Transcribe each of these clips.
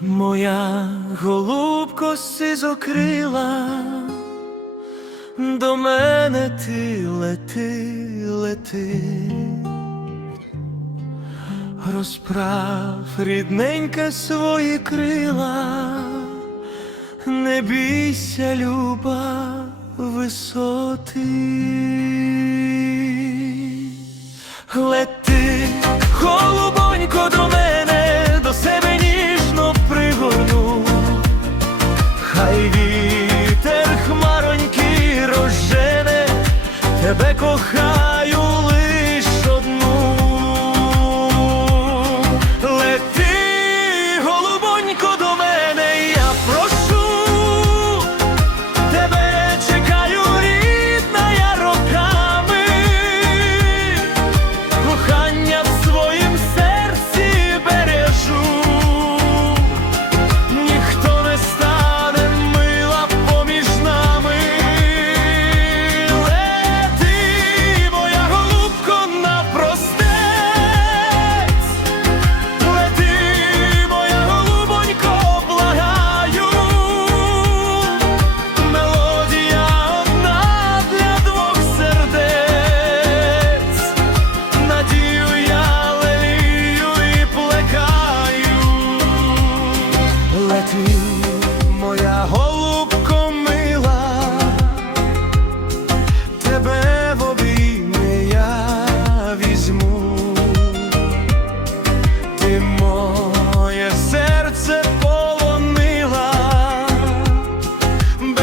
Моя голубко сизокрила, до мене ти лети, лети, розправ рідненьке свої крила, не бійся, люба висоти. Лети, хай вітер хмароньки розжене, тебе кохаю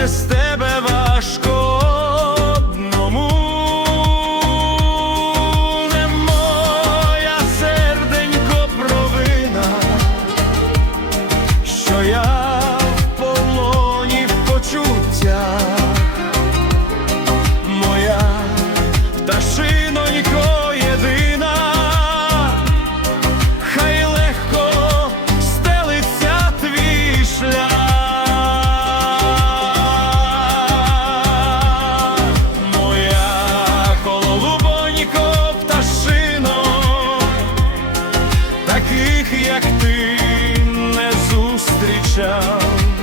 без тебе важко не моя серденько провина, що я в полоні в моя пташинонько Oh.